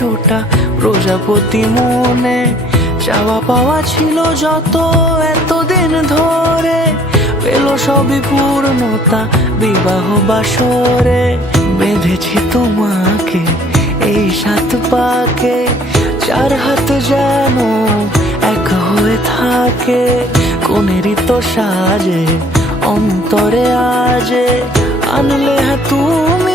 ছোটা প্রজাপতি মনে, চাওয়া পাওয়া ছিল যত এতদিন ধরে, পেল সবই পূর্ণতা বিবাহ বাসরে। বেঁধেছি তোমাকে এই 7 পাকে, 4 হাত যেন এক হয়ে থাকে, কোনেরই তো সাজে অন্তরে আজে আনলে তুমি।